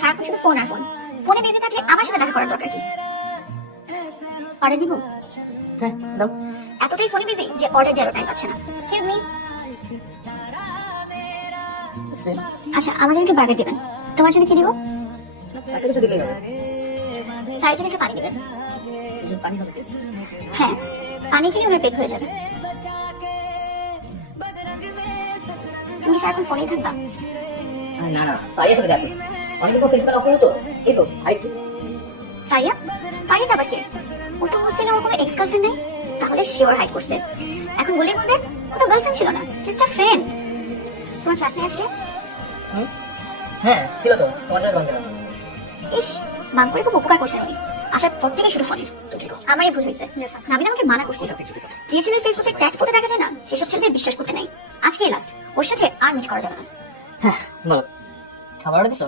সারাক্ষণ শুধু ফোন আর ফোন। ফোনে বিজি থাকলে আমার সাথে দেখা করার দরকার কি? অর্ডার দিব? হ্যাঁ দাও। এতটাই ফোনে বিজি যে অর্ডার দেওয়ার টাইম পাচ্ছে না। Excuse me. আচ্ছা, আমার জন্য একটু বার্গার দিবেন। তোমার জন্য কি দিব? একটা কিছু দিলেই হবে। স্যারের জন্য একটু পানি দিবেন। কিছু পানি হবে। হ্যাঁ, পানি খেলে ওনার পেট ভরে যাবে। তুমি কি সারাক্ষণ ফোনেই থাকবা? না না, পারিয়ার সাথে দেখা করছি। অনেকদিন পর ফেসবুক অপর তো এই তো হাইট। ফারিয়া? ফারিয়াটা আবার কে? ও তো বলছিল ওর কোনো এক্স গার্লফ্রেন্ড নেই। তাহলে শিওর হাইড করছে। এখন বলেই বলবে ও তো গার্লফ্রেন্ড ছিল না, জাস্ট আ ফ্রেন্ড। তোমার ক্লাস নেই আজকে? হ্যাঁ ছিল তো, তোমার জন্য বন্ধ গেলাম। ইস, বাং করে খুব উপকার করছে উনি। আসার পর থেকে শুধু ফোনে। আমারই ভুল হয়েছে। নাবিল আমাকে মানা করছিল, যে ছেলের ফেসবুকে ট্যাগ ফটো দেখা যায় না সেসব ছেলেদের বিশ্বাস করতে নাই। আজকেই লাস্ট, ওর সাথে আর মিট করা যাবে না। হ্যাঁ বলো, খাবার অর্ডার দিছো?